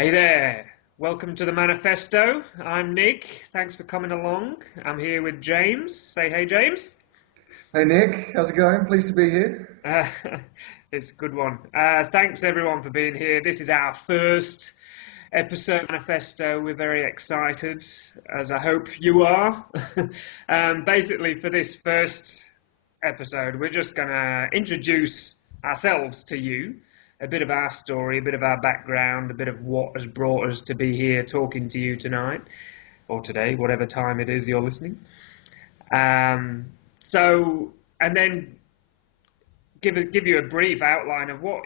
Hey there, welcome to the Manifesto. I'm Nick, thanks for coming along. I'm here with James. Say hey, James. Hey Nick, how's it going? Pleased to be here. Uh, it's a good one. Thanks everyone for being here. This is our first episode of Manifesto. We're very excited, as I hope you are. Basically, for this first episode, we're just going to introduce ourselves to you, a bit of our story, a bit of our background, a bit of what has brought us to be here talking to you tonight, or today, whatever time it is you're listening. And then give you a brief outline of what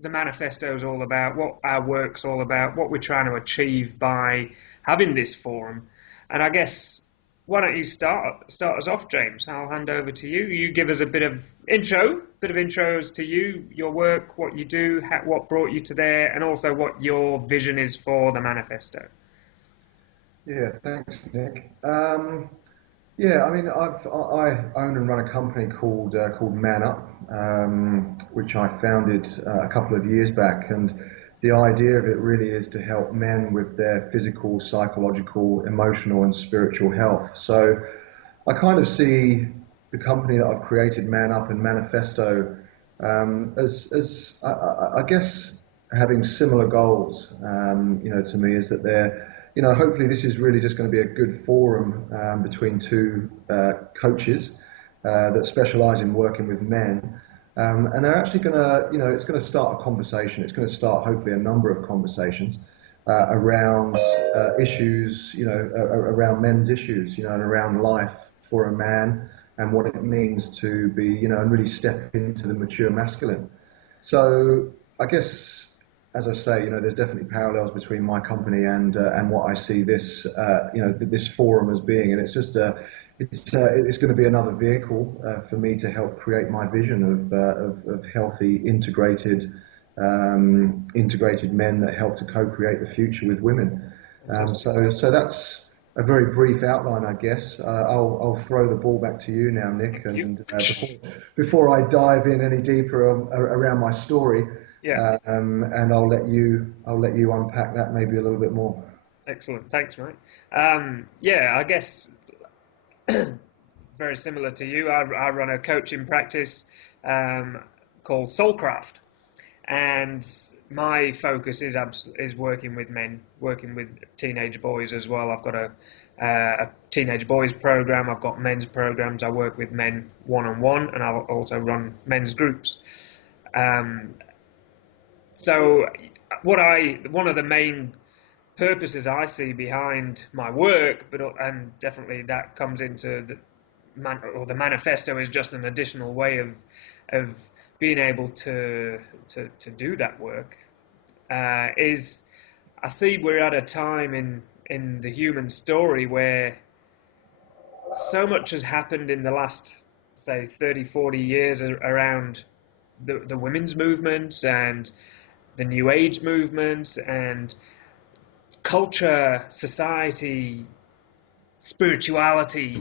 the manifesto is all about, what our work's all about, what we're trying to achieve by having this forum. And I guess, why don't you start us off, James? I'll hand over to you. You give us a bit of intros to you, your work, what you do, what brought you to there, and also what your vision is for the manifesto. Yeah, thanks, Nick. I mean, I own and run a company called Man Up, which I founded a couple of years back, and the idea of it really is to help men with their physical, psychological, emotional, and spiritual health. So I kind of see the company that I've created, Man Up and Manifesto, as I guess having similar goals. To me, is that they're, hopefully this is really just going to be a good forum between two coaches that specialize in working with men. And they're actually going to, it's going to start a conversation. It's going to start hopefully a number of conversations around issues, around men's issues, and around life for a man and what it means to be, and really step into the mature masculine. So I guess, as I say, there's definitely parallels between my company and what I see this, this forum as being, and it's just it's going to be another vehicle for me to help create my vision of healthy, integrated men that help to co-create the future with women. So that's a very brief outline, I guess. I'll throw the ball back to you now, Nick, and before I dive in any deeper around my story. Yeah. And I'll let you unpack that maybe a little bit more. Excellent, thanks, mate. I guess very similar to you. I run a coaching practice called Soulcraft, and my focus is working with men, working with teenage boys as well. I've got a teenage boys program. I've got men's programs. I work with men one-on-one, and I also run men's groups. So one of the main purposes I see behind my work, and definitely that comes into the manifesto is just an additional way of being able to do that work, is I see we're at a time in the human story where so much has happened in the last, say, 30, 40 years around the women's movements and the New Age movements, and culture, society, spirituality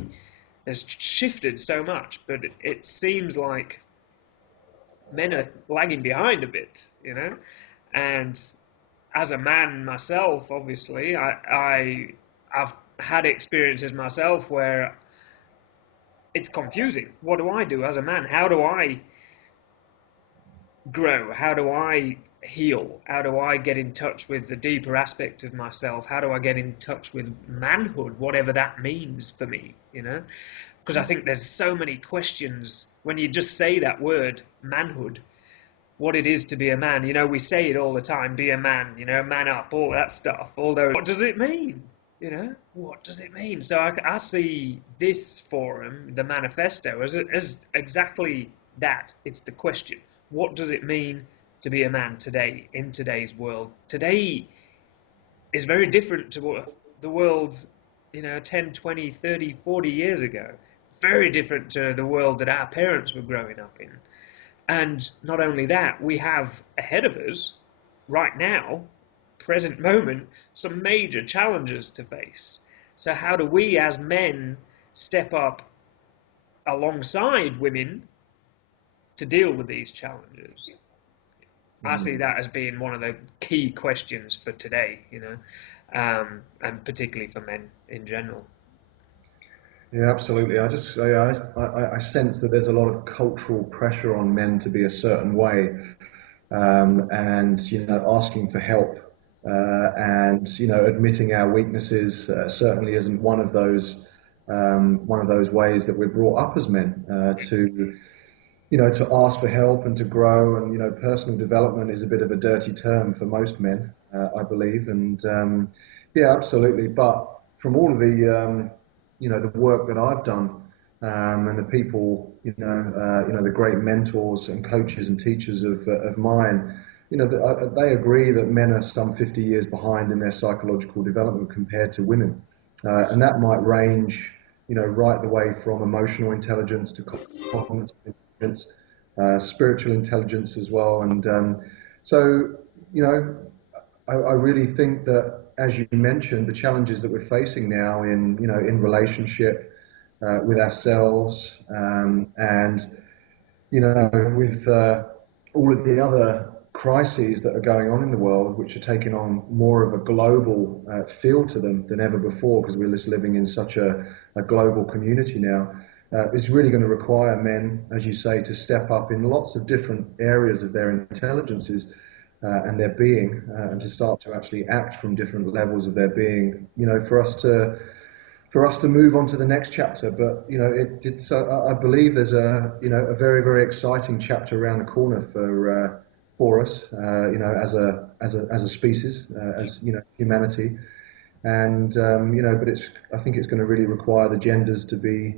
has shifted so much, but it seems like men are lagging behind a bit, And as a man myself, obviously, I've had experiences myself where it's confusing. What do I do as a man? How do I grow? How do I heal? How do I get in touch with the deeper aspect of myself? How do I get in touch with manhood, whatever that means for me, Because I think there's so many questions when you just say that word, manhood, what it is to be a man. We say it all the time, be a man, man up, all that stuff. Although, what does it mean? What does it mean? So I see this forum, the manifesto, as exactly that. It's the question. What does it mean to be a man today, in today's world? Today is very different to what the world, 10, 20, 30, 40 years ago. Very different to the world that our parents were growing up in. And not only that, we have ahead of us, right now, present moment, some major challenges to face. So how do we as men step up alongside women to deal with these challenges? I see that as being one of the key questions for today, and particularly for men in general. Yeah, absolutely. I sense that there's a lot of cultural pressure on men to be a certain way, and asking for help, and admitting our weaknesses certainly isn't one of those ways that we're brought up as men, to ask for help and to grow. And personal development is a bit of a dirty term for most men, I believe. And yeah, absolutely. But from all of the work that I've done, and the people, the great mentors and coaches and teachers of mine, they agree that men are some 50 years behind in their psychological development compared to women. And that might range, right the way from emotional intelligence to cognitive intelligence, spiritual intelligence as well. And so, I really think that, as you mentioned, the challenges that we're facing now in relationship with ourselves, and with all of the other crises that are going on in the world, which are taking on more of a global feel to them than ever before, because we're just living in such a global community now, is really going to require men, as you say, to step up in lots of different areas of their intelligences and their being, and to start to actually act from different levels of their being, for us to move on to the next chapter. But I believe there's a very, very exciting chapter around the corner for us, as a species, as humanity. And but I think it's going to really require the genders to be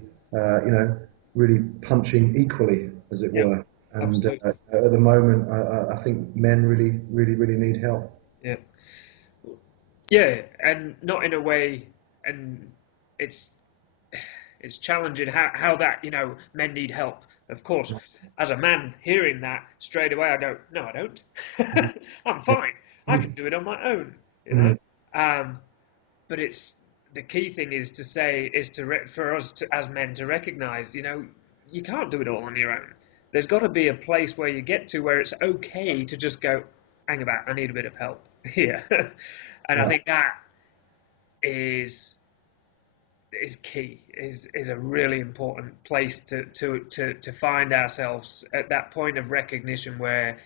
really punching equally, as it were. And at the moment, I think men really, really, really need help. Yeah, and not in a way, and it's challenging how that men need help. Of course, as a man hearing that straight away, I go, no, I don't. I'm fine. I can do it on my own. But it's the key thing is for us as men to recognise, you can't do it all on your own. There's got to be a place where you get to where it's okay to just go, hang about, I need a bit of help here. And I think that is key, is a really important place to find ourselves at that point of recognition where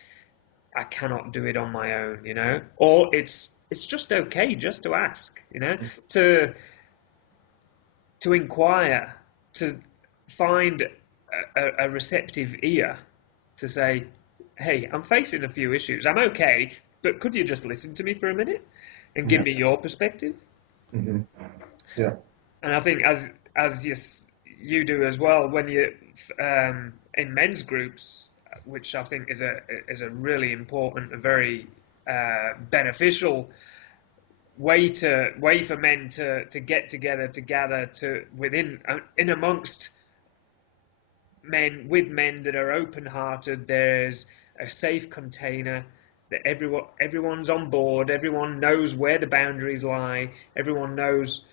I cannot do it on my own, or it's just okay just to ask, to inquire, to find a receptive ear to say, hey, I'm facing a few issues. I'm okay, but could you just listen to me for a minute and give me your perspective? Mm-hmm. Yeah. And I think as you do as well, when you in men's groups, which I think is a really important, a very beneficial way for men to get together, to gather, to in amongst men, with men that are open-hearted. There's a safe container that everyone's on board. Everyone knows where the boundaries lie. Everyone knows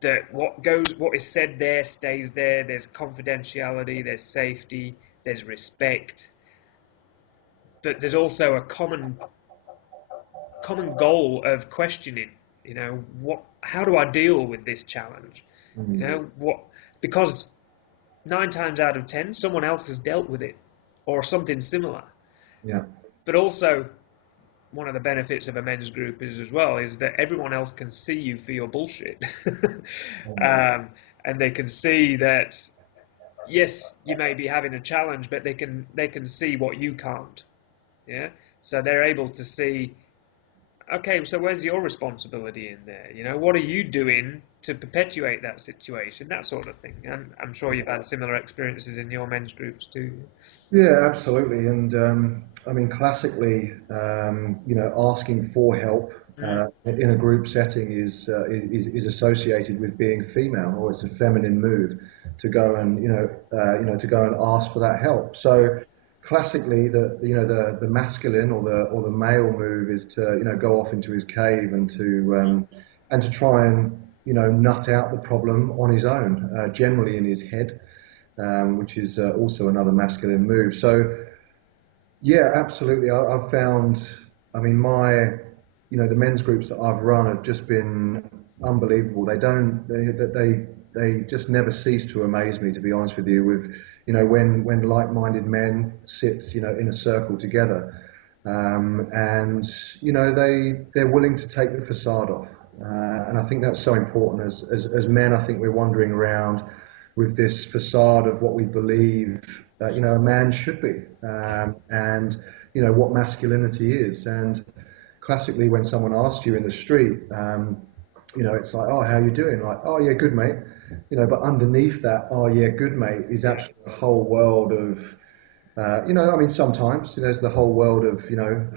that what is said there stays there. There's confidentiality, there's safety, there's respect, but there's also a common goal of questioning. How do I deal with this challenge? Because 9 times out of 10, someone else has dealt with it or something similar. Yeah. But also, one of the benefits of a men's group is that everyone else can see you for your bullshit. And they can see that, yes, you may be having a challenge, but they can see what you can't. Yeah. So they're able to see, okay, so where's your responsibility in there? What are you doing to perpetuate that situation? That sort of thing. And I'm sure you've had similar experiences in your men's groups too. Yeah, absolutely. And I mean, classically, asking for help in a group setting is associated with being female, or it's a feminine move to go and to go and ask for that help. So classically, the masculine or the male move is to go off into his cave and to try and nut out the problem on his own, generally in his head, which is also another masculine move. So Yeah, absolutely. I've found, I mean, the men's groups that I've run have just been unbelievable. They just never cease to amaze me, to be honest with you, with, when like-minded men sit, in a circle together. And, they're willing to take the facade off. And I think that's so important as men. I think we're wandering around with this facade of what we believe a man should be, and what masculinity is. And classically, when someone asks you in the street, it's like, oh, how you doing? Like, oh yeah, good mate. But underneath that, oh yeah, good mate, is Yeah, actually a whole world of I mean, sometimes there's the whole world of,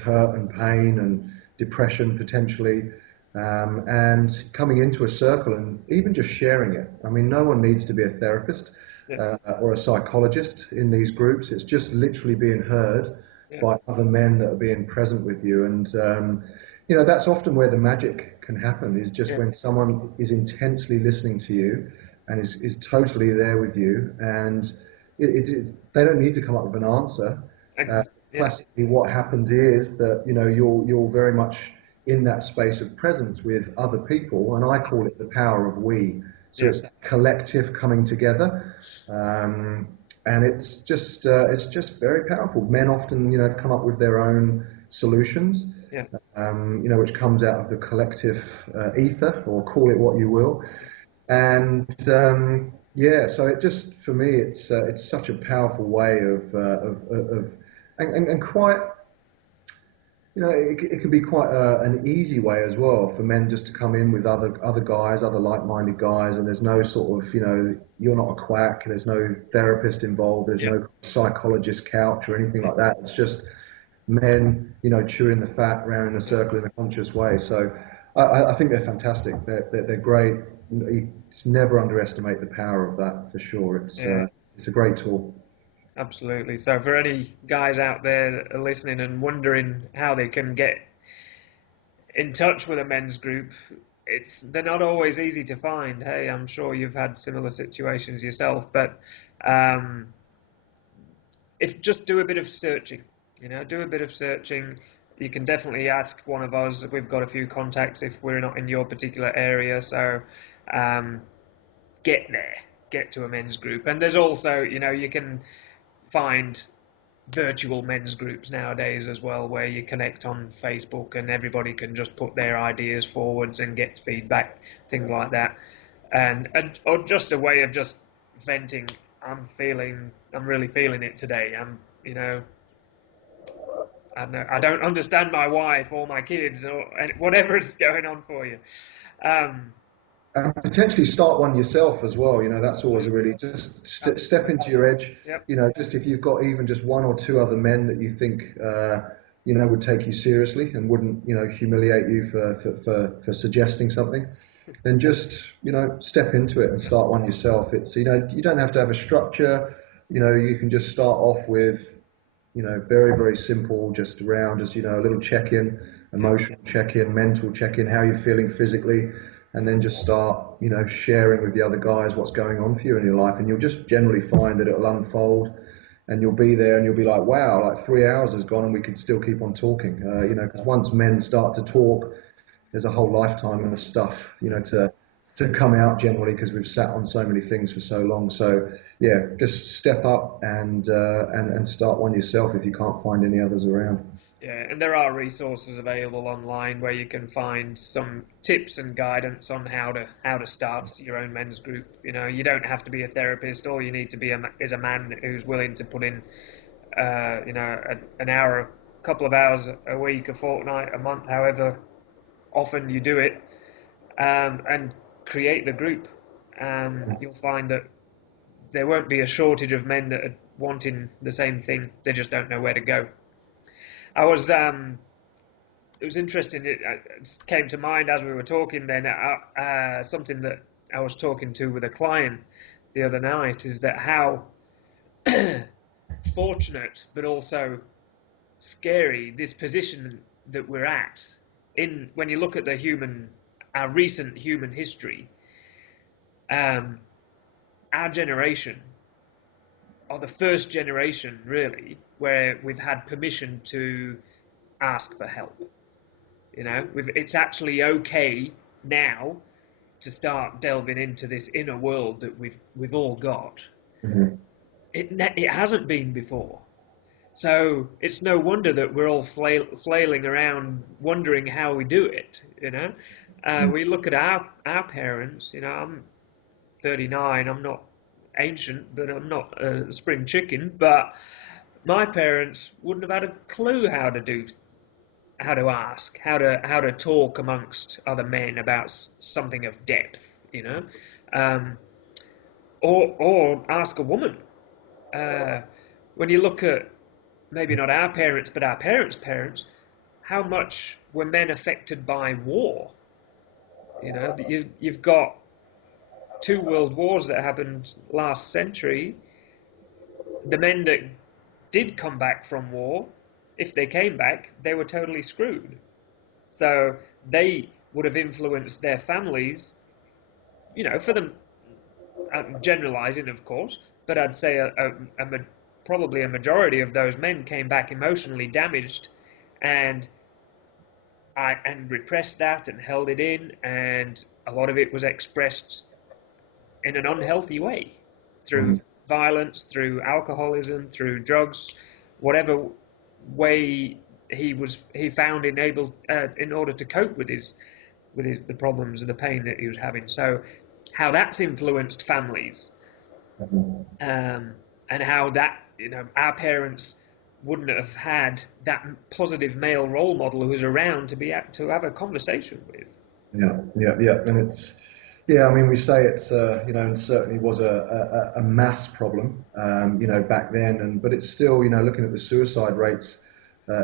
hurt and pain and depression potentially, and coming into a circle and even just sharing it. I mean, no one needs to be a therapist yeah, or a psychologist in these groups. It's just literally being heard yeah, by other men that are being present with you. And, that's often where the magic can happen, is just yeah. when someone is intensely listening to you and is totally there with you. And they don't need to come up with an answer. Yeah, Classically, what happens is that you're very much in that space of presence with other people, and I call it the power of we. So yeah, it's that collective coming together, and it's just very powerful. Men often come up with their own solutions, yeah, which comes out of the collective ether, or call it what you will. And yeah, so it just for me, it's such a powerful way of and quite, it can be quite an easy way as well for men just to come in with other guys, other like-minded guys, and there's no sort of, you're not a quack, there's no therapist involved, there's yeah, no psychologist couch or anything like that. It's just men, chewing the fat around in a circle in a conscious way. So I think they're fantastic. They're great. You just never underestimate the power of that, for sure. yeah. It's a great tool. Absolutely. So for any guys out there that are listening and wondering how they can get in touch with a men's group, they're not always easy to find. Hey, I'm sure you've had similar situations yourself, but um, if just do a bit of searching, do a bit of searching. You can definitely ask one of us. We've got a few contacts if we're not in your particular area. So um, get there, get to a men's group. And there's also, you can find virtual men's groups nowadays as well, where you connect on Facebook and everybody can just put their ideas forwards and get feedback, things like that, and or just a way of just venting. I'm really feeling it today. I don't understand my wife or my kids or whatever is going on for you. Um, And potentially start one yourself as well. That's always a Absolutely, really just step absolutely. into your edge. Yep. Just if you've got even just one or two other men that you think, would take you seriously and wouldn't, humiliate you for suggesting something, then just, step into it and start one yourself. You don't have to have a structure. You can just start off with, very, very simple, just around, just, a little check-in, Yeah. emotional check-in, mental check-in, how you're feeling physically, and then just start, sharing with the other guys what's going on for you in your life. And you'll just generally find that it'll unfold, and you'll be there and you'll be like, wow, like 3 hours has gone and we could still keep on talking. Because once men start to talk, there's a whole lifetime of stuff, to come out generally, because we've sat on so many things for so long. So yeah, just step up and start one yourself if you can't find any others around. Yeah, and there are resources available online where you can find some tips and guidance on how to start your own men's group. You don't have to be a therapist. All you need to be is a man who's willing to put in, an hour, a couple of hours a week, a fortnight, a month, however often you do it, and create the group. You'll find that there won't be a shortage of men that are wanting the same thing. They just don't know where to go. I was It was interesting. It came to mind as we were talking. Then something that I was talking to with a client the other night is that how fortunate, but also scary, this position that we're at in when you look at our recent human history. Um, our generation are the first generation, really, where we've had permission to ask for help. It's actually okay now to start delving into this inner world that we've all got. Mm-hmm. It hasn't been before. So it's no wonder that we're all flailing around wondering how we do it, We look at our parents, I'm 39, I'm not ancient, but I'm not a spring chicken, but my parents wouldn't have had a clue how to ask, how to talk amongst other men about something of depth, or ask a woman. When you look at maybe not our parents, but our parents' parents, how much were men affected by war? You've got 2 world wars that happened last century. The men that did come back from war, if they came back, they were totally screwed. So they would have influenced their families, for them, I'm generalizing, of course, but I'd say probably a majority of those men came back emotionally damaged and repressed that and held it in, and a lot of it was expressed in an unhealthy way through violence, through alcoholism, through drugs, whatever way he found in order to cope with the problems and the pain that he was having. So how that's influenced families, and how that our parents wouldn't have had that positive male role model who's around to have a conversation with. Yeah, and it's I mean, we say it's and certainly was a mass problem, back then, but it's still, looking at the suicide rates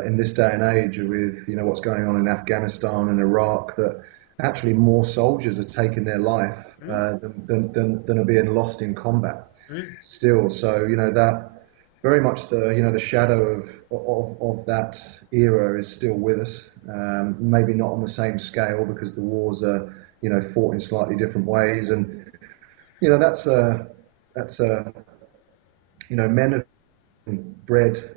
in this day and age with what's going on in Afghanistan and Iraq, that actually more soldiers are taking their life than are being lost in combat still. So that very much the shadow of that era is still with us. Maybe not on the same scale because the wars are fought in slightly different ways, and that's men have been bred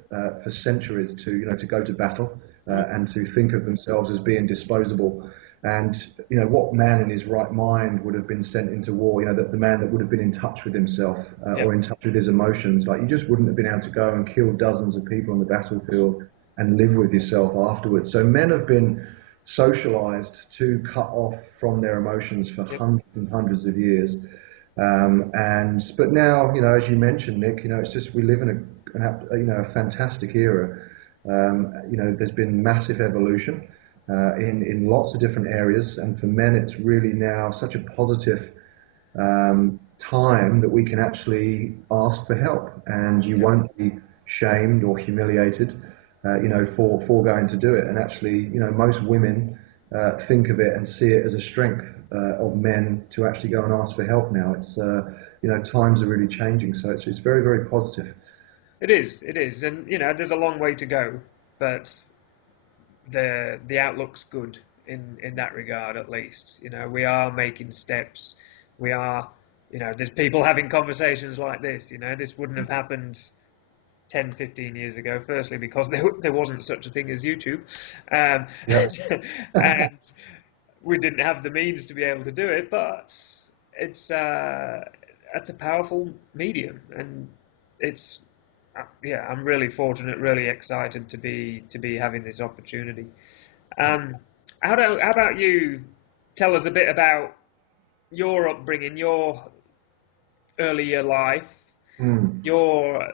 for centuries to go to battle and to think of themselves as being disposable. And what man in his right mind would have been sent into war? The man that would have been in touch with himself or in touch with his emotions. Like, you just wouldn't have been able to go and kill dozens of people on the battlefield and live with yourself afterwards. So men have been socialized to cut off from their emotions for hundreds and hundreds of years. But now, as you mentioned, Nick, it's just, we live in a fantastic era. There's been massive evolution in lots of different areas, and for men, it's really now such a positive time that we can actually ask for help, and you won't be shamed or humiliated, for going to do it. And actually, most women think of it and see it as a strength of men to actually go and ask for help now. It's times are really changing, so it's very, very positive. It is, and there's a long way to go, but the outlook's good in that regard, at least. We are making steps. We are, there's people having conversations like this. This wouldn't have happened 10, 15 years ago, firstly because there wasn't such a thing as YouTube, and we didn't have the means to be able to do it, but it's a powerful medium, and it's I'm really fortunate, really excited to be having this opportunity. How about you? Tell us a bit about your upbringing, your earlier life, your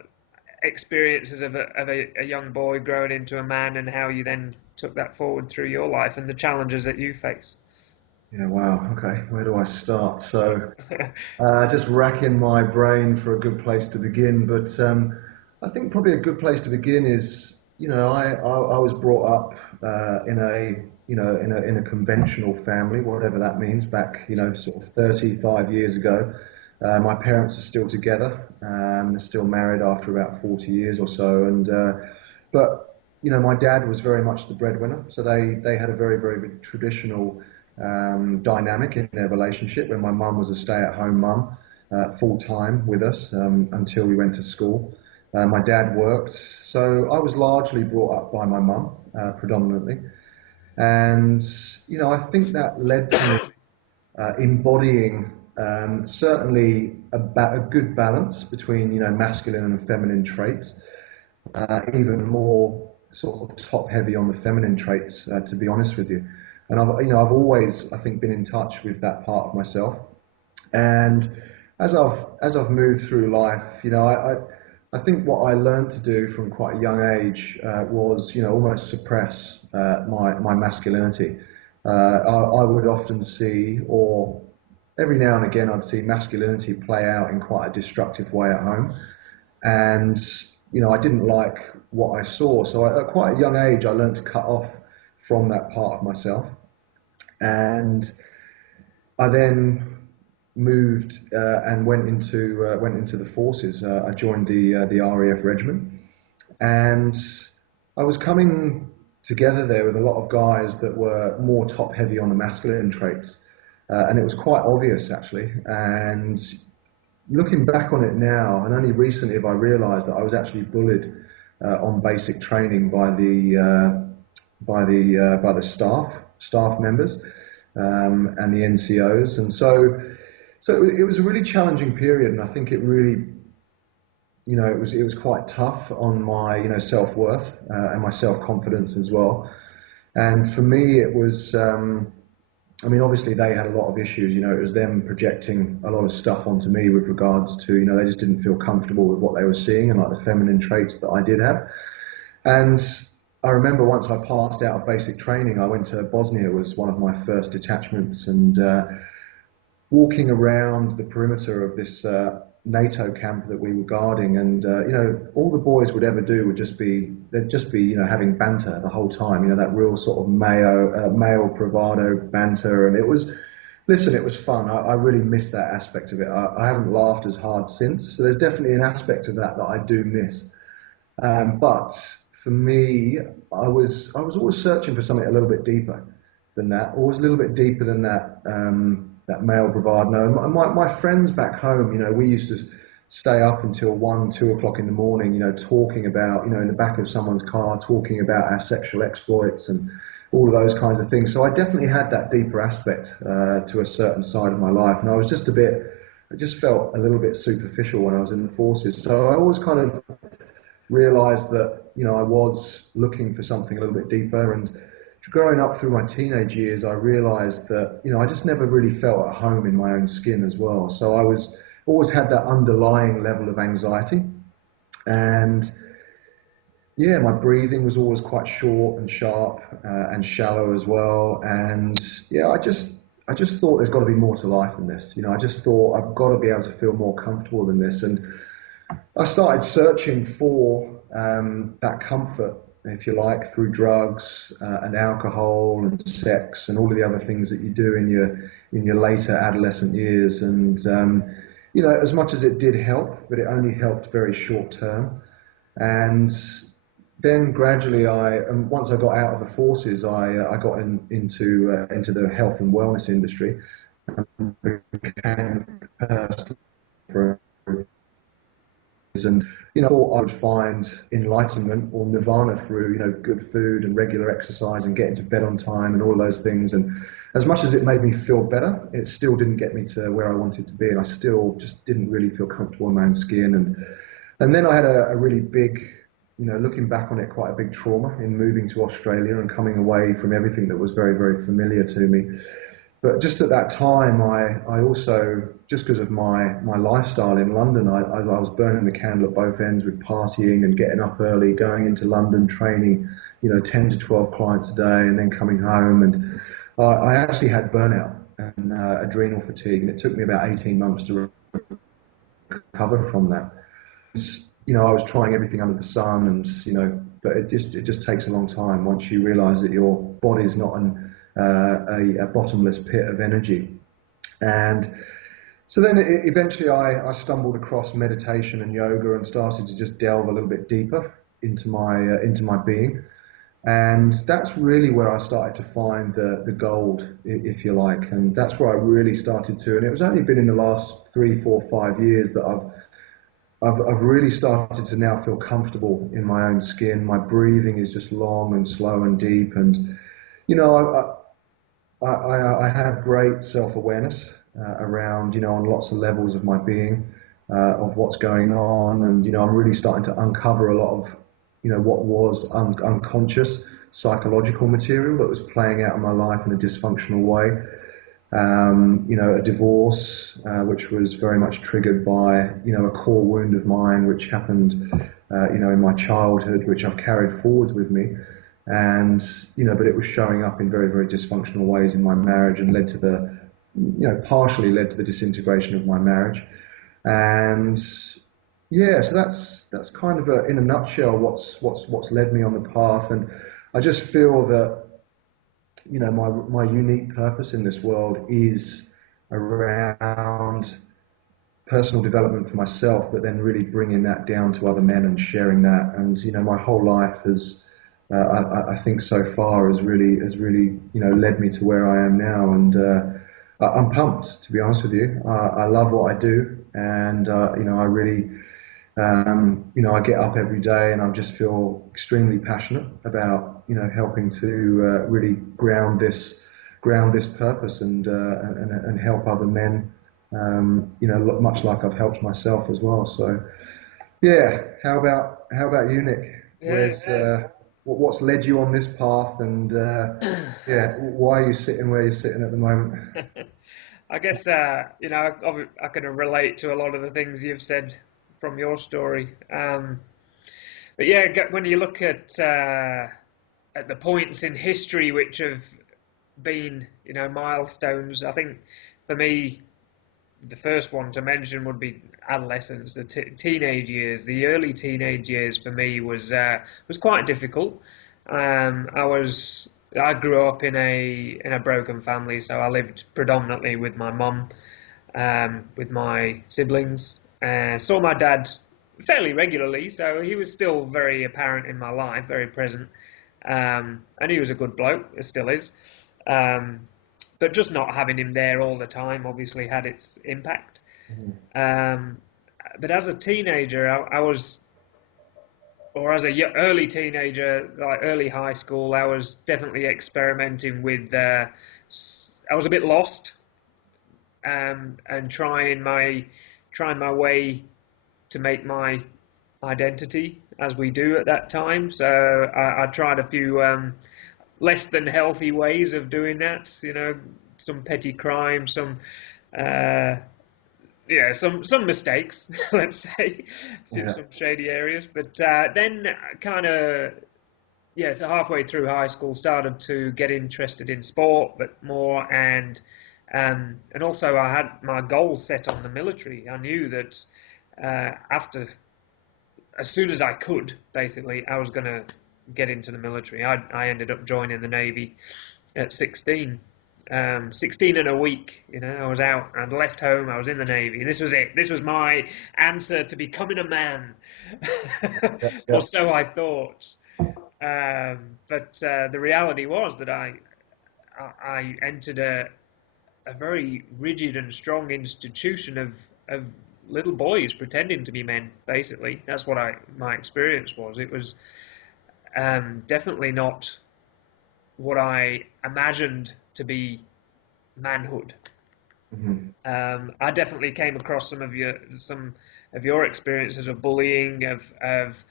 experiences of a young boy growing into a man, and how you then took that forward through your life and the challenges that you face. Yeah, wow. Okay, where do I start? So, just racking my brain for a good place to begin, but I think probably a good place to begin is, I was brought up in a conventional family, whatever that means, back sort of 35 years ago. My parents are still together. They're still married after about 40 years or so, and but my dad was very much the breadwinner, so they had a very, very traditional dynamic in their relationship, where my mum was a stay-at-home mum. full time with us until we went to school. My dad worked, so I was largely brought up by my mum predominantly, and I think that led to me embodying certainly a good balance between masculine and feminine traits, even more sort of top heavy on the feminine traits, to be honest with you. And I've always, I think, been in touch with that part of myself. And as I've moved through life, I think what I learned to do from quite a young age was, almost suppress my masculinity. I would often see, or every now and again, I'd see masculinity play out in quite a destructive way at home. And, I didn't like what I saw. So at quite a young age, I learned to cut off from that part of myself. And I then moved and went into the forces. I joined the RAF regiment, and I was coming together there with a lot of guys that were more top heavy on the masculine traits, and it was quite obvious actually. And looking back on it now, and only recently have I realised that I was actually bullied on basic training by the staff members and the NCOs, and so it was a really challenging period, and I think it really, it was quite tough on my self-worth and my self-confidence as well. And for me, it was. Obviously they had a lot of issues, it was them projecting a lot of stuff onto me with regards to, they just didn't feel comfortable with what they were seeing and like the feminine traits that I did have. And I remember once I passed out of basic training, I went to Bosnia, was one of my first detachments, and walking around the perimeter of this NATO camp that we were guarding, and all the boys would ever do would just be having banter the whole time, that real sort of male bravado banter, and it was fun. I really miss that aspect of it. I haven't laughed as hard since, so there's definitely an aspect of that I do miss. But for me, I was always searching for something a little bit deeper than that, always a little bit deeper than that. That male bravado. My friends back home, we used to stay up until 1, 2 o'clock in the morning, talking about, in the back of someone's car, talking about our sexual exploits and all of those kinds of things. So I definitely had that deeper aspect to a certain side of my life, and I just felt a little bit superficial when I was in the forces. So I always kind of realised that, I was looking for something a little bit deeper. And growing up through my teenage years, I realised that, I just never really felt at home in my own skin as well. So I always had that underlying level of anxiety. And yeah, my breathing was always quite short and sharp and shallow as well. And yeah, I just thought there's got to be more to life than this. I just thought I've got to be able to feel more comfortable than this. And I started searching for that comfort, if you like, through drugs and alcohol and sex and all of the other things that you do in your later adolescent years. And as much as it did help, but it only helped very short term. And then gradually, once I got out of the forces, I got into the health and wellness industry and became for and thought I would find enlightenment or nirvana through good food and regular exercise and getting to bed on time and all those things. And as much as it made me feel better, it still didn't get me to where I wanted to be, and I still just didn't really feel comfortable in my own skin. And then I had a really big, looking back on it, quite a big trauma in moving to Australia and coming away from everything that was very, very familiar to me. But just at that time, I also, just because of my lifestyle in London, I was burning the candle at both ends with partying and getting up early, going into London, training, 10 to 12 clients a day, and then coming home. And I actually had burnout and adrenal fatigue, and it took me about 18 months to recover from that. I was trying everything under the sun, and but it just takes a long time once you realise that your body's not a bottomless pit of energy. And so then eventually I stumbled across meditation and yoga and started to just delve a little bit deeper into my being. And that's really where I started to find the gold, if you like. And that's where I really started to. And it was only been in the last 3, 4, 5 years that I've really started to now feel comfortable in my own skin. My breathing is just long and slow and deep. And, you know, I have great self-awareness around, you know, on lots of levels of my being, of what's going on. And, you know, I'm really starting to uncover a lot of, you know, what was unconscious psychological material that was playing out in my life in a dysfunctional way. You know, a divorce, which was very much triggered by, you know, a core wound of mine, which happened, you know, in my childhood, which I've carried forwards with me. And, you know, but it was showing up in very, very dysfunctional ways in my marriage and led to the, you know, partially led to the disintegration of my marriage. And yeah, so that's kind of in a nutshell what's led me on the path. And I just feel that, you know, my unique purpose in this world is around personal development for myself, but then really bringing that down to other men and sharing that. And, you know, my whole life has, I think so far has really, you know, led me to where I am now. And I'm pumped, to be honest with you. I love what I do, and you know, I really, you know, I get up every day and I just feel extremely passionate about, you know, helping to really ground this purpose and help other men. You know, much like I've helped myself as well. So, yeah. How about you, Nick? Where's what's led you on this path, and yeah, why are you sitting where you're sitting at the moment? I guess you know, I can relate to a lot of the things you've said from your story. But yeah, when you look at the points in history which have been, you know, milestones, I think for me, the first one to mention would be adolescence, the teenage years. The early teenage years for me was quite difficult. I grew up in a broken family, so I lived predominantly with my mum, with my siblings. Saw my dad fairly regularly, so he was still very apparent in my life, very present. And he was a good bloke, still is. But just not having him there all the time obviously had its impact. But as a teenager, I was, or as a early teenager, like early high school, I was definitely experimenting with. I was a bit lost, and trying my way to make my identity, as we do at that time. So I tried a few less than healthy ways of doing that. You know, some petty crime, some some mistakes, let's say, some shady areas. But then kind of, so halfway through high school, started to get interested in sport, but more, and also I had my goals set on the military. I knew that as soon as I could, basically, I was going to get into the military. I ended up joining the Navy at 16. 16 and a week, you know, I was out, I'd left home, I was in the Navy. This was it. This was my answer to becoming a man. Or so I thought. But the reality was that I entered a very rigid and strong institution of little boys pretending to be men, basically. That's what my experience was. It was definitely not what I imagined to be manhood. I definitely came across some of your experiences of bullying, of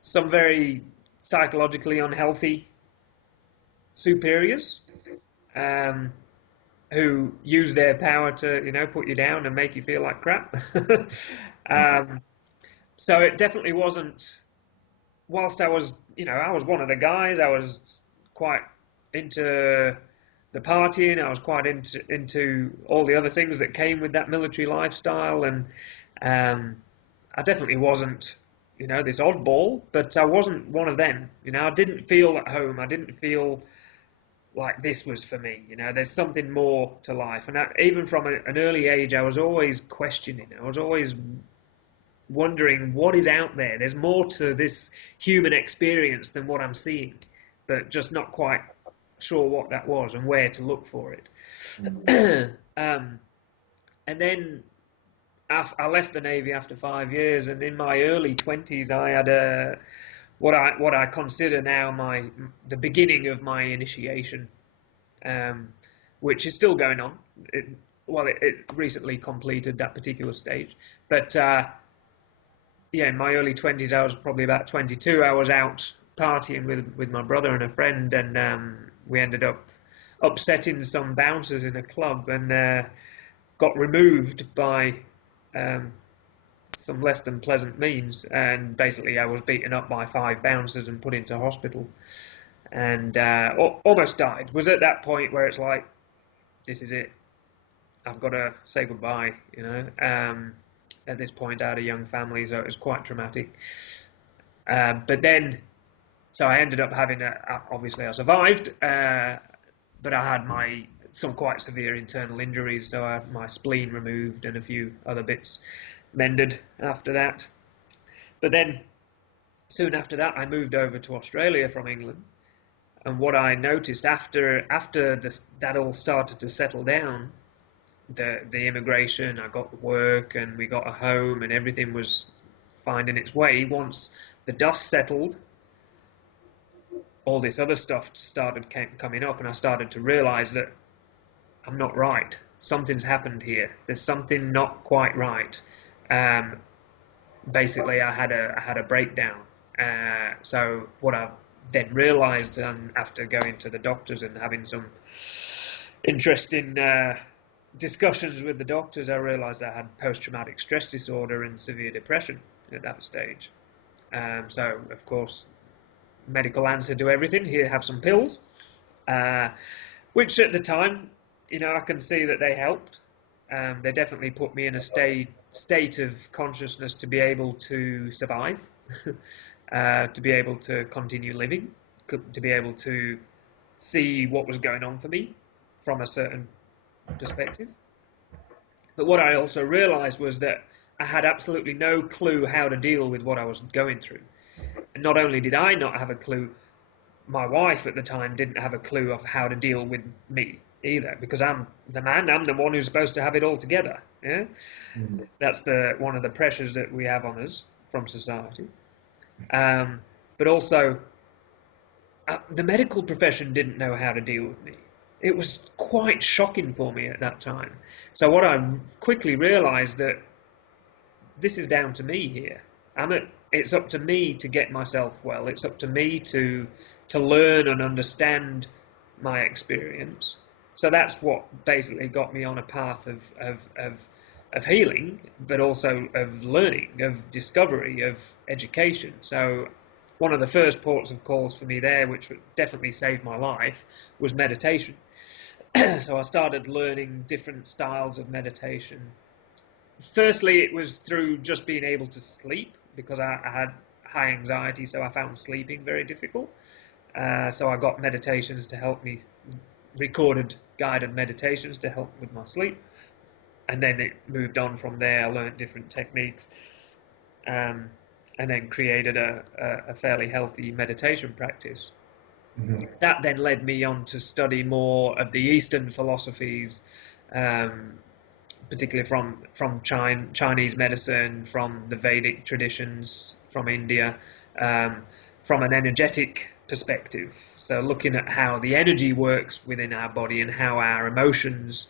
some very psychologically unhealthy superiors who use their power to, you know, put you down and make you feel like crap. So it definitely wasn't. Whilst I was, you know, I was one of the guys. I was quite into the partying. I was quite into all the other things that came with that military lifestyle, and I definitely wasn't, you know, this oddball, but I wasn't one of them. You know, I didn't feel at home. I didn't feel like this was for me. You know, there's something more to life, and even from an early age, I was always questioning. I was always wondering what is out there. There's more to this human experience than what I'm seeing. but just not quite sure what that was and where to look for it. And then I left the Navy after 5 years, and in my early 20s, I had what I consider now the beginning of my initiation, which is still going on. It recently completed that particular stage, but in my early 20s, I was probably about 22. I was out partying with my brother and a friend, and we ended up upsetting some bouncers in a club, and got removed by some less than pleasant means. And basically, I was beaten up by 5 bouncers and put into hospital, and almost died. Was at that point where it's like, this is it. I've got to say goodbye, At this point, I had a young family, so it was quite traumatic. But then, so I ended up having obviously I survived, but I had some quite severe internal injuries, so I had my spleen removed and a few other bits mended after that. But then, soon after that, I moved over to Australia from England, and what I noticed after that all started to settle down, the immigration, I got work, and we got a home, and everything was finding its way. Once the dust settled, all this other stuff started coming up, and I started to realize that I'm not right. Something's happened here. There's something not quite right. Basically, I had a breakdown. So what I then realized, after going to the doctors and having some interesting discussions with the doctors, I realized I had post-traumatic stress disorder and severe depression at that stage. So, of course, medical answer to everything. Here, have some pills, which at the time, I can see that they helped. They definitely put me in a state of consciousness to be able to survive, to be able to continue living, to be able to see what was going on for me from a certain perspective. But what I also realized was that I had absolutely no clue how to deal with what I was going through. And not only did I not have a clue, my wife at the time didn't have a clue of how to deal with me either, because I'm the man, I'm the one who's supposed to have it all together. Yeah? That's one of the pressures that we have on us from society. But also, the medical profession didn't know how to deal with me. It was quite shocking for me at that time. So what I quickly realized that this is down to me here. It's up to me to get myself well. It's up to me to learn and understand my experience. So that's what basically got me on a path of healing, but also of learning, of discovery, of education. So one of the first ports of calls for me there, which definitely saved my life, was meditation. So I started learning different styles of meditation. Firstly, it was through just being able to sleep, because I had high anxiety, so I found sleeping very difficult. So I got meditations to help me, recorded guided meditations to help with my sleep. And then it moved on from there. I learned different techniques, and then created a fairly healthy meditation practice. Mm-hmm. That then led me on to study more of the Eastern philosophies, particularly from Chinese medicine, from the Vedic traditions, from India, from an energetic perspective. So looking at how the energy works within our body and how our emotions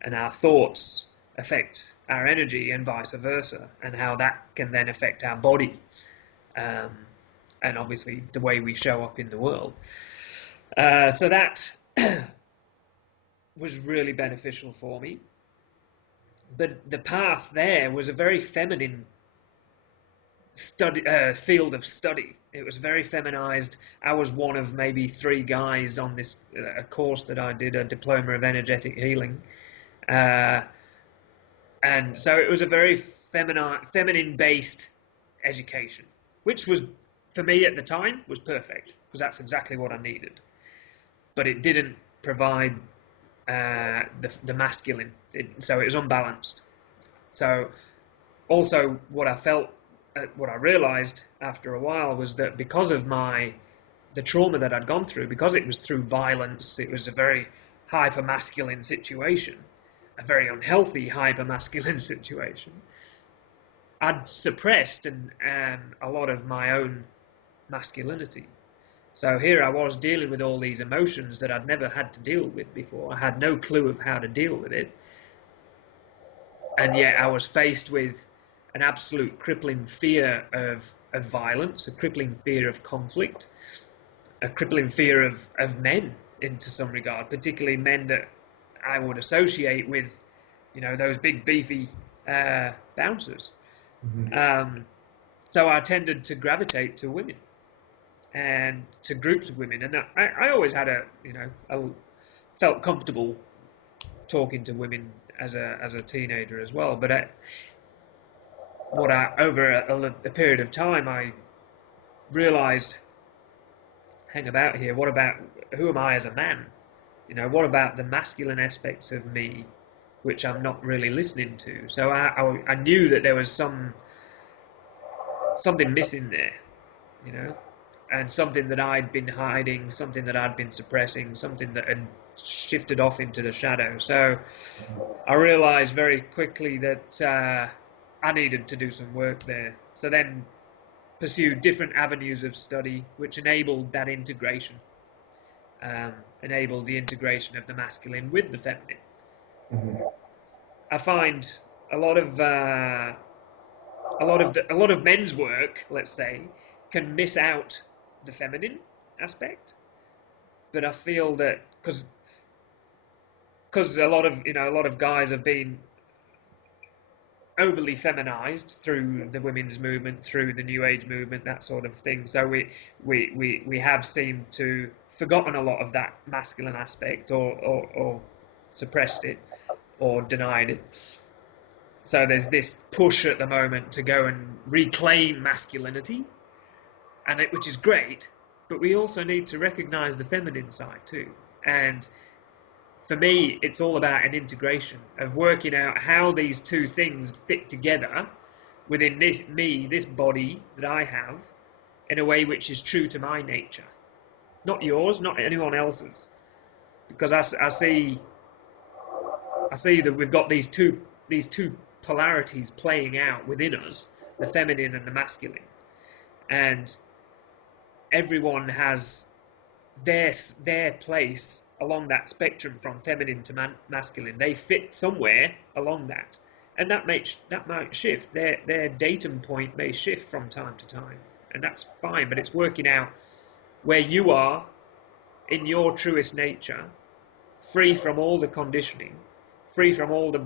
and our thoughts affect our energy and vice versa, and how that can then affect our body, and obviously the way we show up in the world. So that was really beneficial for me. But the path there was a very feminine field of study. It was very feminized. I was one of maybe 3 guys on this a course that I did, a diploma of energetic healing. And so it was a very feminine-based education, which was, for me at the time, was perfect, because that's exactly what I needed. But it didn't provide the masculine, so it was unbalanced. So also what I realized after a while was that because of my the trauma that I'd gone through, because it was through violence, it was a very hyper-masculine situation, a very unhealthy hyper-masculine situation. I'd suppressed a lot of my own masculinity. So here I was dealing with all these emotions that I'd never had to deal with before. I had no clue of how to deal with it. And yet I was faced with an absolute crippling fear of violence, a crippling fear of conflict, a crippling fear of men to some regard, particularly men that I would associate with, those big beefy bouncers. Mm-hmm. So I tended to gravitate to women and to groups of women, and I always had felt comfortable talking to women as a teenager as well. But over a period of time, I realised, hang about here. Who am I as a man? What about the masculine aspects of me, which I'm not really listening to? So I knew that there was something missing there, and something that I'd been hiding, something that I'd been suppressing, something that had shifted off into the shadow. So I realised very quickly that I needed to do some work there. So then pursued different avenues of study, which enabled that integration, enabled the integration of the masculine with the feminine. Mm-hmm. I find a lot of men's work, let's say, can miss out the feminine aspect, but I feel that because a lot of guys have been overly feminized through the women's movement, through the New Age movement, that sort of thing. So we have seemed to forgotten a lot of that masculine aspect, or suppressed it, or denied it. So there's this push at the moment to go and reclaim masculinity, which is great, but we also need to recognize the feminine side too. And for me, it's all about an integration of working out how these two things fit together within this body that I have, in a way which is true to my nature, not yours, not anyone else's. Because I see that we've got these two polarities playing out within us, the feminine and the masculine, and everyone has their place along that spectrum from feminine to masculine. They fit somewhere along that, and that might shift. Their datum point may shift from time to time, and that's fine. But it's working out where you are in your truest nature, free from all the conditioning, free from all the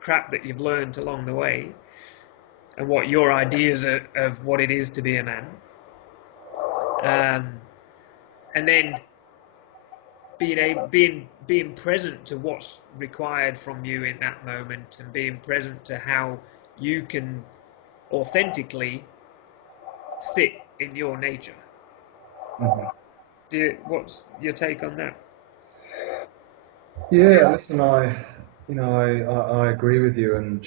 crap that you've learned along the way, and what your ideas are of what it is to be a man. And then being present to what's required from you in that moment, and being present to how you can authentically sit in your nature. Mm-hmm. What's your take on that? Yeah, listen, I agree with you, and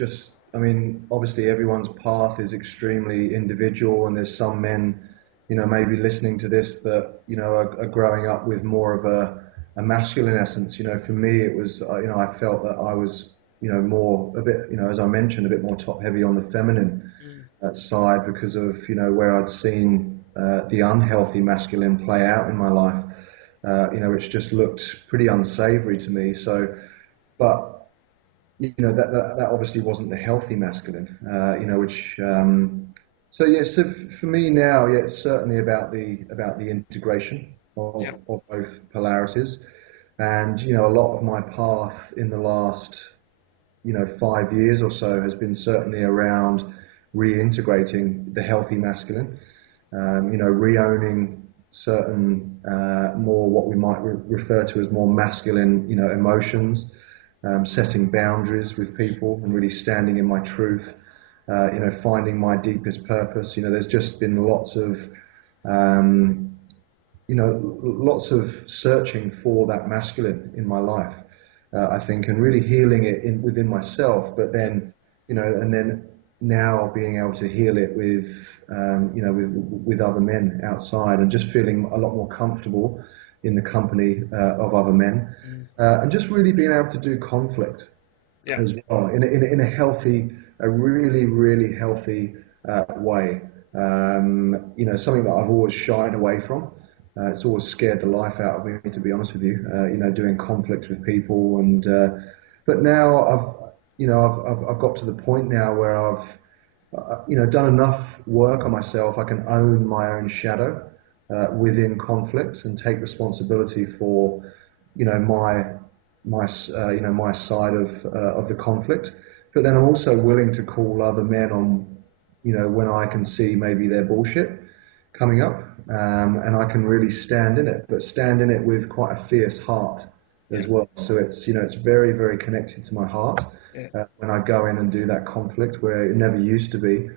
obviously everyone's path is extremely individual, and there's some men, maybe listening to this that, are growing up with more of a masculine essence. For me, it was, I felt that I was, more a bit, as I mentioned, a bit more top heavy on the feminine side, because of, where I'd seen the unhealthy masculine play out in my life, which just looked pretty unsavory to me. So, but, that obviously wasn't the healthy masculine, which, so yeah, so for me now, yeah, it's certainly about the integration of both polarities, and a lot of my path in the last 5 years or so has been certainly around reintegrating the healthy masculine, re-owning certain more what we might refer to as more masculine emotions, setting boundaries with people and really standing in my truth. Finding my deepest purpose. There's just been lots of searching for that masculine in my life, I think, and really healing it within myself. But then, and then now being able to heal it with with other men outside, and just feeling a lot more comfortable in the company of other men, and just really being able to do conflict Yeah. as well in a healthy, a really, really healthy way. Something that I've always shied away from. It's always scared the life out of me, to be honest with you. Doing conflict with people, and but now I've got to the point now where I've done enough work on myself. I can own my own shadow within conflict and take responsibility for my side of the conflict. But then I'm also willing to call other men on when I can see maybe their bullshit coming up, and I can really stand in it, but stand in it with quite a fierce heart as well. So it's very, very connected to my heart when I go in and do that conflict, where it never used to be,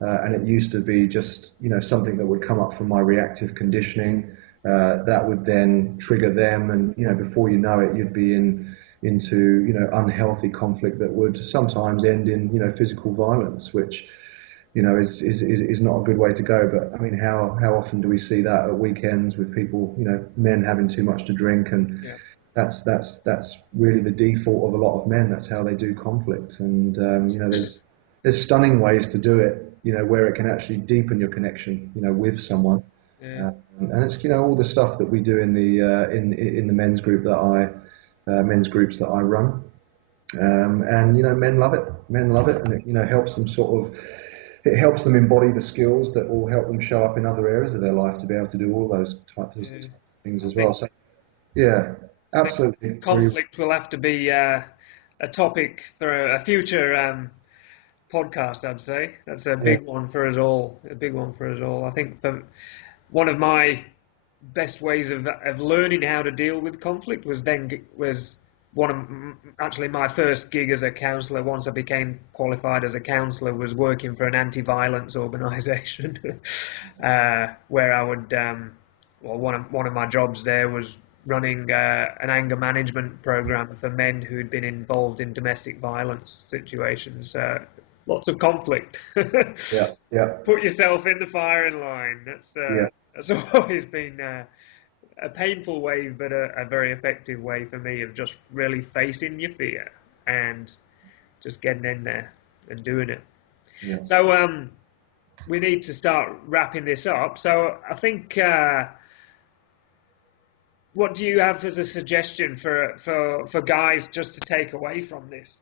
and it used to be just something that would come up from my reactive conditioning that would then trigger them, and before you know it, you'd be into unhealthy conflict that would sometimes end in physical violence, which is not a good way to go. But I mean, how often do we see that at weekends with people, men having too much to drink, and that's really the default of a lot of men. That's how they do conflict, and there's stunning ways to do it, where it can actually deepen your connection, with someone. And it's all the stuff that we do in the men's groups that I run, and men love it. Men love it, and it helps them it helps them embody the skills that will help them show up in other areas of their life to be able to do all those types of things as well. So, yeah, absolutely. Conflict will have to be a topic for a future podcast, I'd say. That's a big one for us all. A big one for us all. I think one of my best ways of learning how to deal with conflict was actually my first gig as a counsellor. Once I became qualified as a counsellor, was working for an anti-violence organisation, where I would one of my jobs there was running an anger management program for men who had been involved in domestic violence situations. Lots of conflict. Put yourself in the firing line. That's always been a painful way, but a very effective way for me of just really facing your fear and just getting in there and doing it. So we need to start wrapping this up. So I think, what do you have as a suggestion for guys just to take away from this?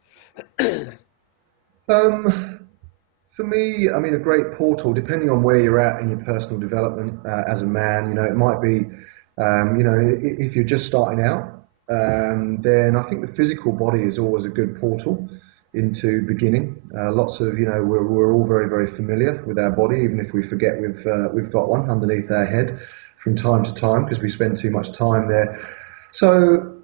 For me, I mean, a great portal, depending on where you're at in your personal development as a man, it might be, if you're just starting out, then I think the physical body is always a good portal into beginning. Lots of, we're all very, very familiar with our body, even if we forget we've got one underneath our head from time to time because we spend too much time there. So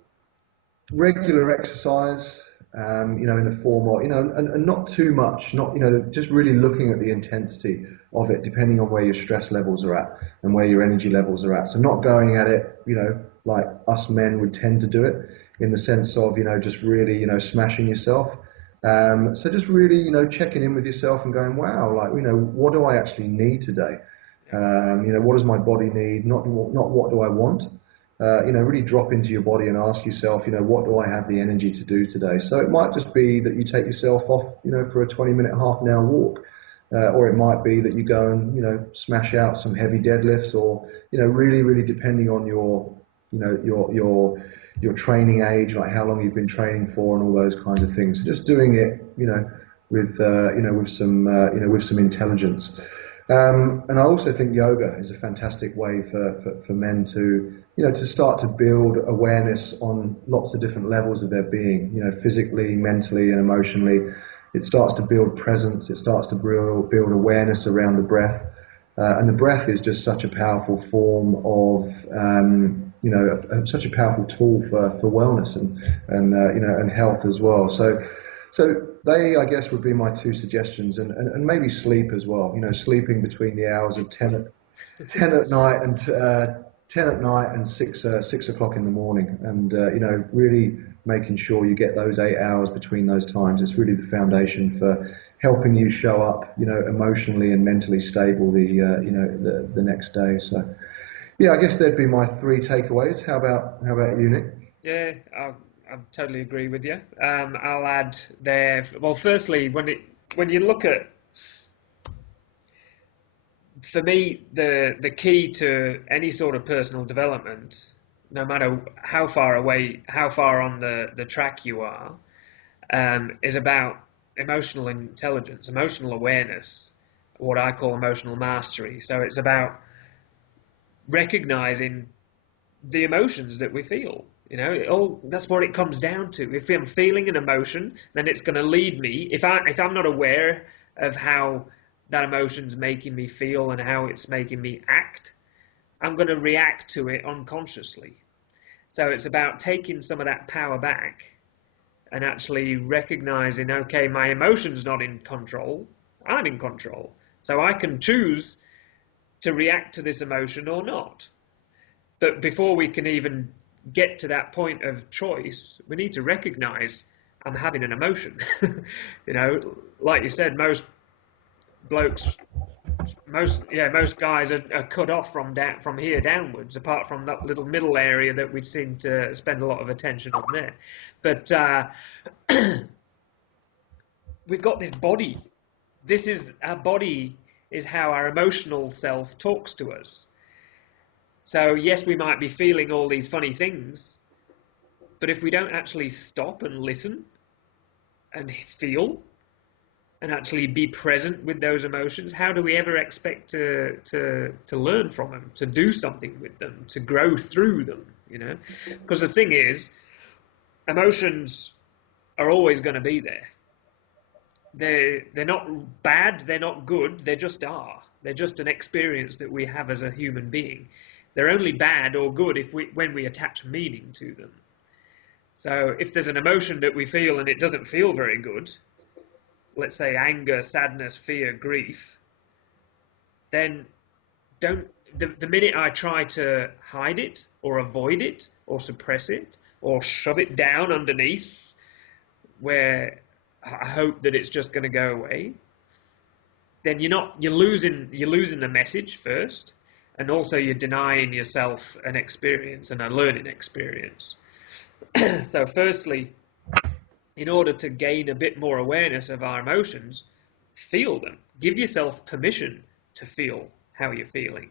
regular exercise, in the form of, and not too much, not, just really looking at the intensity of it, depending on where your stress levels are at and where your energy levels are at. So not going at it, like us men would tend to do it in the sense of, just really, smashing yourself. So just really, checking in with yourself and going, wow, like, what do I actually need today? What does my body need? Not what do I want? Really drop into your body and ask yourself, what do I have the energy to do today? So it might just be that you take yourself off, for a 20-minute, half an hour walk. Or it might be that you go and, smash out some heavy deadlifts, or, really, really depending on your training age, like how long you've been training for and all those kinds of things. So just doing it, with some intelligence. And I also think yoga is a fantastic way for men to, to start to build awareness on lots of different levels of their being, physically, mentally, and emotionally. It starts to build presence. It starts to build awareness around the breath. And the breath is just such a powerful form of, such a powerful tool for wellness and health as well. So they, I guess, would be my two suggestions, and maybe sleep as well. Sleeping between the hours of 10 at night and 10 at night and 6 o'clock in the morning, and really making sure you get those 8 hours between those times. It's really the foundation for helping you show up, emotionally and mentally stable the next day. So yeah, I guess there'd be my three takeaways. How about you, Nick? Yeah, I totally agree with you. I'll add there. Well, firstly, when you look at, for me, the key to any sort of personal development, no matter how far on the track you are, is about emotional intelligence, emotional awareness, what I call emotional mastery. So it's about recognizing the emotions that we feel. That's what it comes down to. If I'm feeling an emotion, then it's going to lead me. If I'm not aware of how that emotion's making me feel and how it's making me act, I'm going to react to it unconsciously. So it's about taking some of that power back and actually recognizing, okay, my emotion's not in control, I'm in control. So I can choose to react to this emotion or not. But before we can even get to that point of choice, we need to recognize I'm having an emotion. Like you said, most guys are cut off from here downwards, apart from that little middle area that we seem to spend a lot of attention on there. But we've got this body. Our body is how our emotional self talks to us. So yes, we might be feeling all these funny things, but if we don't actually stop and listen and feel and actually be present with those emotions, how do we ever expect to learn from them, to do something with them, to grow through them? Because the thing is, emotions are always going to be there. They're not bad, they're not good, they just are. They're just an experience that we have as a human being. They're only bad or good when we attach meaning to them. So if there's an emotion that we feel and it doesn't feel very good, let's say anger, sadness, fear, grief, then the minute I try to hide it or avoid it or suppress it or shove it down underneath where I hope that it's just going to go away, then you're losing the message first, and also you're denying yourself an experience and a learning experience. So firstly, in order to gain a bit more awareness of our emotions, feel them. Give yourself permission to feel how you're feeling.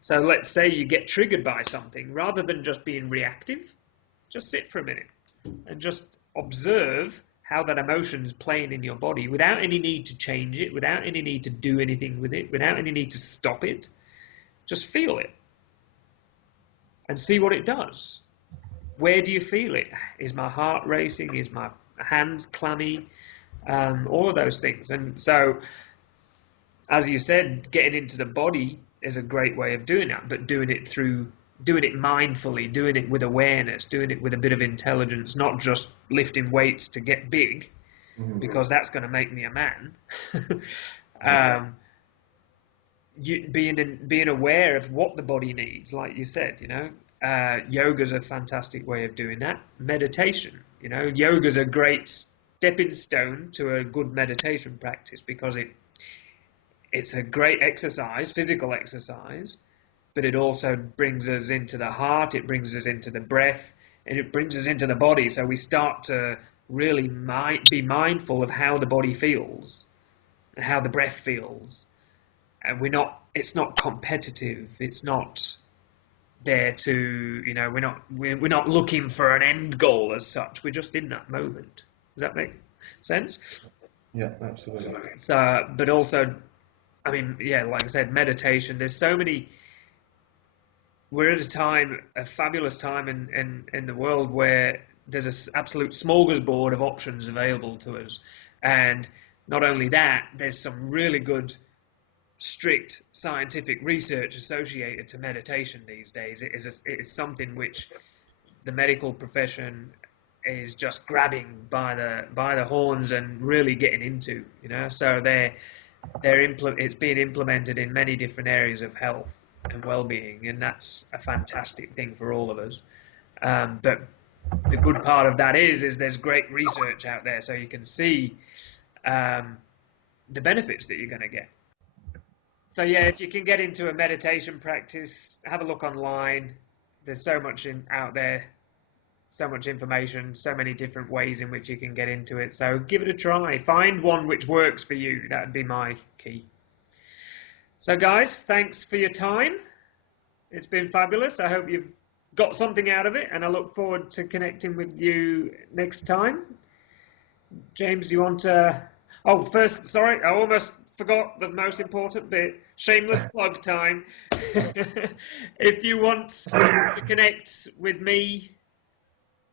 So let's say you get triggered by something, rather than just being reactive, just sit for a minute and just observe how that emotion's playing in your body without any need to change it, without any need to do anything with it, without any need to stop it. Just feel it and see what it does. Where do you feel it? Is my heart racing? Is my hands clammy? All of those things. And so, as you said, getting into the body is a great way of doing that, but doing it mindfully, doing it with awareness, doing it with a bit of intelligence, not just lifting weights to get big, because that's going to make me a man. Being aware of what the body needs, like you said, yoga's a fantastic way of doing that. Meditation, yoga's a great stepping stone to a good meditation practice, because it's a great exercise, physical exercise, but it also brings us into the heart, it brings us into the breath, and it brings us into the body. So we start to really be mindful of how the body feels and how the breath feels. And it's not competitive. It's not there to, we're not looking for an end goal as such. We're just in that moment. Does that make sense? Yeah, absolutely. So, but also, like I said, meditation, there's so many, we're at a fabulous time in the world where there's an absolute smorgasbord of options available to us. And not only that, there's some really good strict scientific research associated to meditation these days. It is something which the medical profession is just grabbing by the horns and really getting into. So it's being implemented in many different areas of health. and well-being, and that's a fantastic thing for all of us. But the good part of that is there's great research out there, so you can see the benefits that you're going to get. So yeah, if you can get into a meditation practice, have a look online. There's so much out there, so much information, so many different ways in which you can get into it. So give it a try. Find one which works for you. That would be my key. So guys, thanks for your time. It's been fabulous. I hope you've got something out of it, and I look forward to connecting with you next time. James, do you want to... Oh, first, sorry, I almost forgot the most important bit. Shameless plug time. If you want to connect with me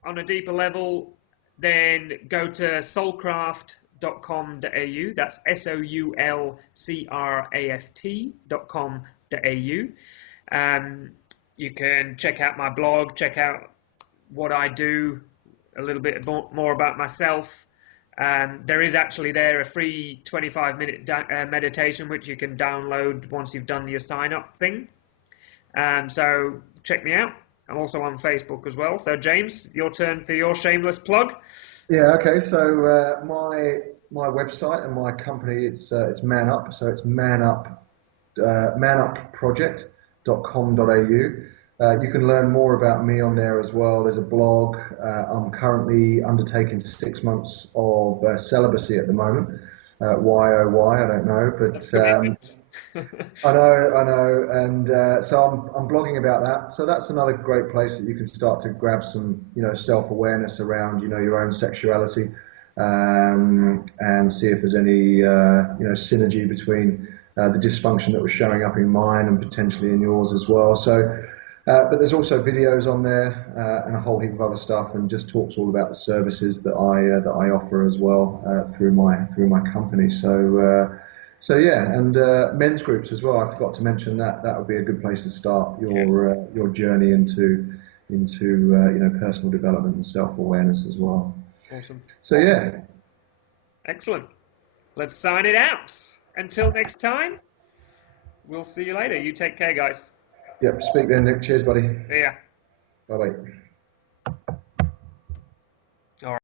on a deeper level, then go to soulcraft.com.au. That's soulcraft.com.au. You can check out my blog, check out what I do, a little bit more about myself. There is actually a free 25-minute meditation which you can download once you've done your sign-up thing. So check me out. I'm also on Facebook as well. So James, your turn for your shameless plug. Yeah, okay. So my website and my company, it's Man Up. So it's manupproject.com.au. You can learn more about me on there as well. There's a blog. I'm currently undertaking 6 months of celibacy at the moment. Why, oh why, I don't know. But I know. And so I'm blogging about that. So that's another great place that you can start to grab some, self-awareness around, your own sexuality, and see if there's any, synergy between the dysfunction that was showing up in mine and potentially in yours as well. So, but there's also videos on there and a whole heap of other stuff, and just talks all about the services that I offer as well through my company. So yeah, and men's groups as well. I forgot to mention that. That would be a good place to start your journey into personal development and self-awareness as well. Awesome. So yeah. Excellent. Let's sign it out. Until next time, we'll see you later. You take care, guys. Yep. Speak then, Nick. Cheers, buddy. See ya. Bye-bye.